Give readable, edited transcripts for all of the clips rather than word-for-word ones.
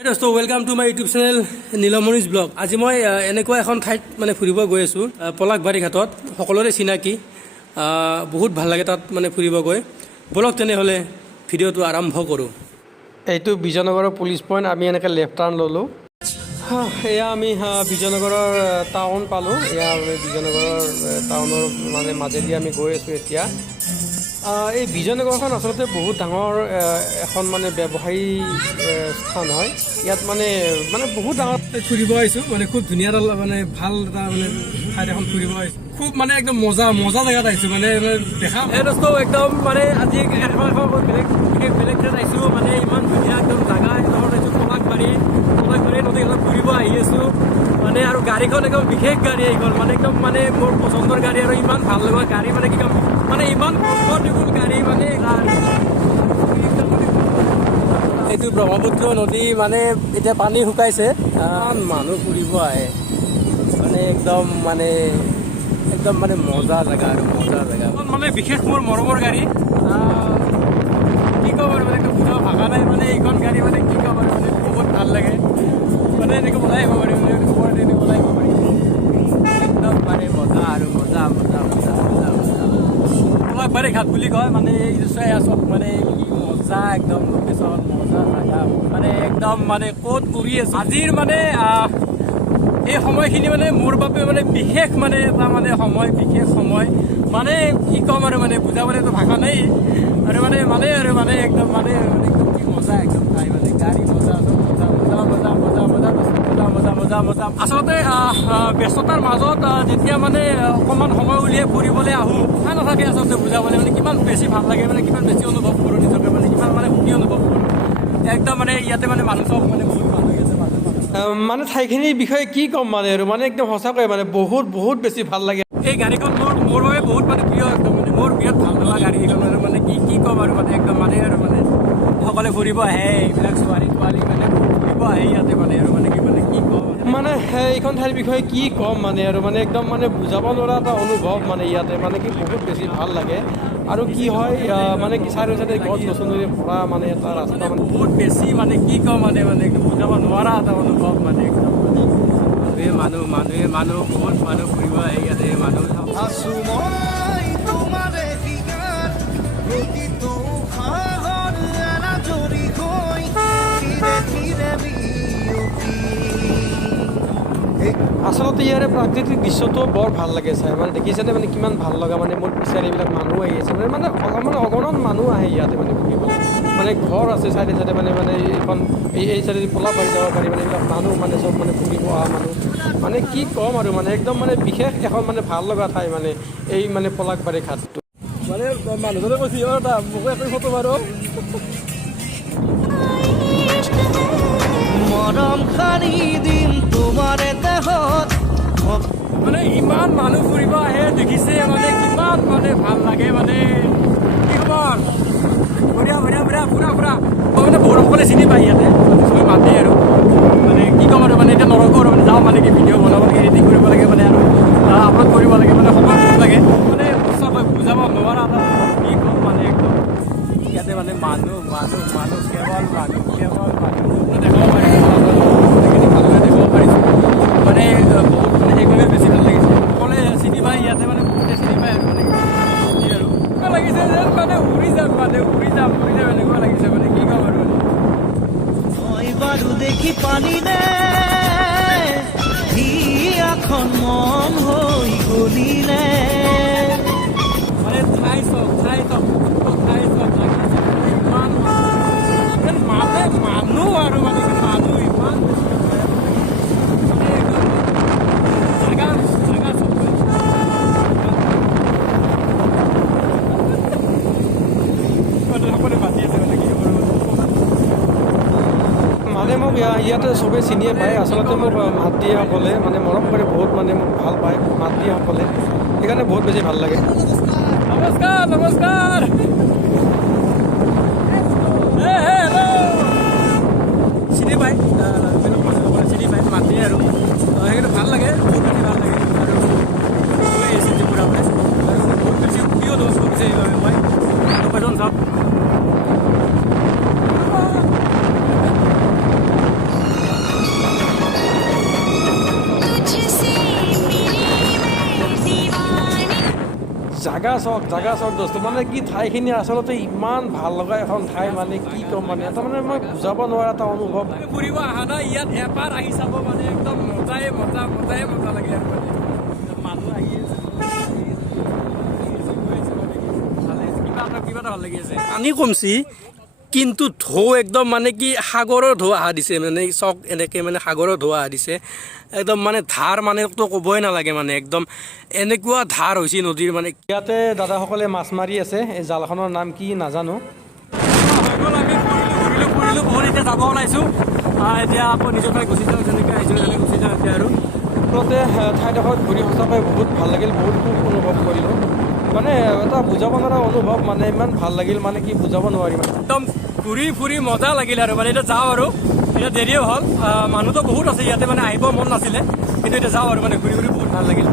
Hey dosto, welcome to my YouTube channel Nilamoni's Blog. আজি মই এনেকুৱা এখন ঠাইত মানে ফুৰিব গৈ আছো পলাকবাৰী ঘাটত সকলোৰে চিনাকি বহুত ভাল লাগে তাত মানে ফুৰিব গৈ ব্লগ তেনে হলে ভিডিওটো আৰম্ভ কৰো এইটো বিজয়নগৰৰ পুলিশ পইণ্ট আমি এনেকৈ লেফট টাৰ্ণ ললো এয়া আমি বিজয়নগৰৰ টাউন পালো এয়া আমি বিজয়নগৰৰ টাউনৰ মানে মাজেদি আমি গৈ আছো এতিয়া এই বিজয়নগৰখন আচলতে বহুত ডাঙৰ এখন মানে ব্যৱসায়ী স্থান হয় ইয়াত মানে বহুত ডাঙৰ ফুৰিব আহিছোঁ মানে খুব ধুনীয়া মানে ভাল এটা মানে ঠাইত এখন ফুৰিব আহিছোঁ খুব মানে একদম মজা জেগাত আহিছোঁ মানে দেখা এই দোস্ত একদম মানে আজি এখন বেলেগ ঠাইত আহিছোঁ মানে ইমান ধুনীয়া একদম জেগা এডোখৰত আহিছোঁ পলাকবাৰী নদী অলপ ফুৰিব আহি আছোঁ মানে আৰু গাড়ীখন একদম বিশেষ গাড়ী এইখন মানে একদম মানে মোৰ পচন্দৰ গাড়ী আৰু ইমান ভাল লগা গাড়ী মানে কি কাম মানে ইমান কমফৰ্টেবল গাড়ী মানে এইটো ব্ৰহ্মপুত্ৰ নদী মানে এতিয়া পানী শুকাইছে মানুহ ফুৰিব আহে মানে একদম মজা জেগা আৰু মজা জেগা মানে বিশেষ মোৰ মৰমৰ গাড়ী কি ক'ম আৰু মানে একদম বুজাব ভাষা নাই মানে এইখন গাড়ী মানে কি ক'ম আৰু মানে বহুত ভাল লাগে মানে এনেকৈ ওলাই আহিব পাৰি মানে ওপৰত এনেকৈ ওলাই আহিব পাৰি একদম মানে মজা আৰু মজা পলাকবাৰী ঘাট বুলি কয় মানে এই চাই আছোঁ মানে কি মজা একদম লোকেশ্যন মজা জেগা মানে একদম মানে ক'ত ঘূৰি আছে আজিৰ মানে এই সময়খিনি মানে মোৰ বাবে মানে বিশেষ মানে এটা মানে বিশেষ সময় মানে কি ক'ম আৰু মানে বুজাবলৈতো ভাষা নাই আৰু মানে একদম কি মজা একদম ঠাই মানে গাড়ী মজা আচলতে ব্যস্ততাৰ মাজত যেতিয়া মানে অকণমান সময় উলিয়াই ফুৰিবলৈ আহোঁ কথা নাথাকে আচলতে বুজাবলৈ মানে কিমান বেছি ভাল লাগে মানে কিমান বেছি অনুভৱ কৰোঁ নিজকে মানে কিমান মানে সুখী অনুভৱ কৰোঁ একদম মানে ইয়াতে মানে মানুহ চব মানে বহুত ভাল হৈ আছে মানে ঠাইখিনিৰ বিষয়ে কি ক'ম মানে আৰু মানে একদম সঁচাকৈ মানে বহুত বেছি ভাল লাগে এই গাড়ীখন মোৰ বাবে বহুত মানে প্ৰিয় একদম মানে মোৰ বিৰাট ভাল লগা গাড়ী এইখন আৰু মানে কি ক'ম আৰু মানে একদম মানে সকলোৱে ফুৰিব আহে এইবিলাক ছোৱালী মানে ফুৰিব আহে ইয়াতে মানে আৰু মানে কি ক'ম মানে এইখন ঠাইৰ বিষয়ে কি ক'ম মানে আৰু মানে একদম মানে বুজাব নোৱাৰা এটা অনুভৱ মানে ইয়াতে মানে কি বহুত বেছি ভাল লাগে আৰু কি হয় মানে কি চাৰিওফালে গছ গছনিৰে ভৰা মানে এটা ৰাস্তা মানে বহুত বেছি মানে কি ক'ম মানে একদম বুজাব নোৱাৰা এটা অনুভৱ মানে একদম মানুহে বহুত মানুহ ফুৰিব আহে ইয়াতে মানুহ আচলতে ইয়াৰে প্ৰাকৃতিক দৃশ্যটো বৰ ভাল লাগে চাই মানে দেখিছেনে মানে কিমান ভাল লগা মানে মোৰ পিছাৰ এইবিলাক মানুহ আহি আছে মানে অগণন মানুহ আহে ইয়াতে মানে ফুৰিবলৈ মানে ঘৰ আছে চাইডে মানে এইখন এই চাইডে পলাকবাৰী যাব পাৰি মানে এইবিলাক মানুহ মানে চব মানে ফুৰিব অহা মানুহ মানে কি ক'ম আৰু মানে একদম মানে বিশেষ এখন মানে ভাল লগা ঠাই মানে এই মানে পলাকবাৰী ঘাটটো মানে মানুহজনে কৈছে মোকো একো ফটো মাৰো মৰম খানি দিম তোমাৰ দেহত মানে ইমান মানুহ ফুৰিব আহে দেখিছে মানে কিমান মানে ভাল লাগে মানে কি খবৰ বঢ়িয়া ফুৰা মানে বহুসকলে চিনি পায় ইয়াতে চবে মাতে আৰু মানে কি ক'ম আৰু মানে এতিয়া নৰকো আৰু মানে যাওঁ মানে কি ভিডিঅ' বনাব লাগে এডিটিং কৰিব লাগে মানে আৰু আপলোড কৰিব লাগে মানে সময় খুব লাগে মানে চব বুজাব নোৱাৰা এটা কি ক'ম মানে একদম ইয়াতে মানে মানুহ কেৱল মানুহ দেখাব পাৰিছোঁ ভালদৰে দেখাব পাৰিছোঁ মানে বহুত মানে সেইবাবে বেছি ভাল লাগিছে সকলোৱে চিনি পায় ইয়াতে মানে বহুতে চিনি পায় আৰু মানে আৰু লাগিছে যেন মানে উৰি যাম এনেকুৱা লাগিছে মানে কি ক'ম আৰু বাৰু দেখি পালি নে এখন মন হৈ গলিলে মানে ঠাই চব ইমান মানুহ আৰু মানে মানুহ ইমান জাগা চব সকলোৱে বাতি আছে মানে কি মানে মোক ইয়াতে চবেই চিনিয়ে পায় আচলতে মোক মাত দিয়ে সকলে মানে মৰম কৰে বহুত মানে মোক ভাল পায় মাত দিয়ে সকলে সেইকাৰণে বহুত বেছি ভাল লাগে নমস্কাৰ চিনি পায় চিনি পায় মাত দিয়ে আৰু সেইকাৰণে ভাল লাগে বহুত বেছি ভাল লাগে আৰু আহিছে ত্ৰিপুৰালৈ আৰু বহুত বেছি প্ৰিয় দোষ কৰিছে এইবাবে মই চাওক জাগা চক দোস্ত মানে কি ঠাইখিনি আচলতে ইমান ভাল লগা এখন ঠাই মানে কি ক'ম মানে এটা মানে মই বুজাব নোৱাৰা এটা অনুভৱ ফুৰিব অহা নাই ইয়াত এবাৰ আহি চাব মানে একদম মজাই মজা লাগে আৰু মানে মানুহ আহি আছে কিবা এটা ভাল লাগি আছে পানী কমছি কিন্তু ঢৌ একদম মানে কি সাগৰৰ ঢৌ অহা দিছে মানে চক এনেকৈ মানে সাগৰৰ ঢৌ অহা দিছে একদম মানে ধাৰ মানে তো ক'বই নালাগে মানে একদম এনেকুৱা ধাৰ হৈছে নদীৰ মানে ইয়াতে দাদাসকলে মাছ মাৰি আছে এই জালখনৰ নাম কি নাজানো আমি ফুৰিলোঁ বহুত এতিয়া যাব ওলাইছোঁ এতিয়া আকৌ নিজৰ ঠাই গুচি যাওঁ যেনেকৈ আহিছোঁ তেনেকৈ গুচি যাওঁ এতিয়া আৰু আচলতে ঠাইডোখৰত ঘূৰি সঁচাকৈ বহুত ভাল লাগিল বহুত সুখ অনুভৱ কৰিলোঁ মানে এটা বুজাব নোৱাৰা অনুভৱ মানে ইমান ভাল লাগিল মানে কি বুজাব নোৱাৰিম একদম ঘূৰি ফুৰি মজা লাগিল আৰু মানে এতিয়া যাওঁ আৰু এতিয়া দেৰিও হ'ল মানুহতো বহুত আছে ইয়াতে মানে আহিব মন নাছিলে কিন্তু এতিয়া যাওঁ আৰু মানে ঘূৰি ফুৰি বহুত ভাল লাগিল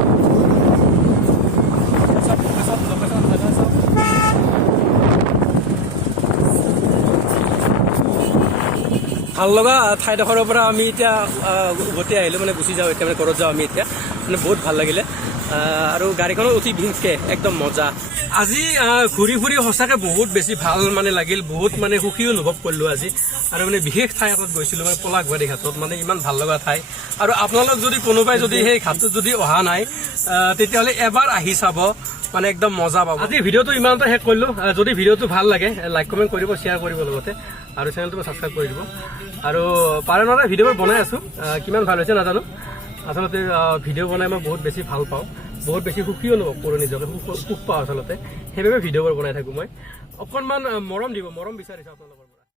ভাল লগা ঠাইডোখৰৰ পৰা আমি এতিয়া উভতি আহিলোঁ মানে গুচি যাওঁ এতিয়া মানে ঘৰত যাওঁ আমি এতিয়া মানে বহুত ভাল লাগিলে আৰু গাড়ীখনত উঠি বিশেষকৈ একদম মজা আজি ঘূৰি ফুৰি সঁচাকৈ বহুত বেছি ভাল মানে লাগিল বহুত মানে সুখী অনুভৱ কৰিলোঁ আজি আৰু মানে বিশেষ ঠাই এটাত গৈছিলোঁ মানে পলাশবাৰী ঘাটত মানে ইমান ভাল লগা ঠাই আৰু আপোনালোক যদি কোনোবাই যদি সেই ঘাটটোত যদি অহা নাই তেতিয়াহ'লে এবাৰ আহি চাব মানে একদম মজা পাব আজি ভিডিঅ'টো ইমানতে শেষ কৰিলোঁ যদি ভিডিঅ'টো ভাল লাগে লাইক কমেণ্ট কৰিব শ্বেয়াৰ কৰিব লগতে আৰু চেনেলটো ছাবস্ক্ৰাইব কৰি দিব আৰু পাৰে নহ'লে ভিডিঅ'বোৰ বনাই আছোঁ কিমান ভাল হৈছে নাজানো আচলতে ভিডিঅ' বনাই মই বহুত বেছি ভাল পাওঁ বহুত বেছি সুখী অনুভৱ কৰোঁ নিজকে সুখ পাওঁ আচলতে সেইবাবে ভিডিঅ'বোৰ বনাই থাকোঁ মই অকণমান মৰম দিব মৰম বিচাৰিছোঁ আপোনালোকৰ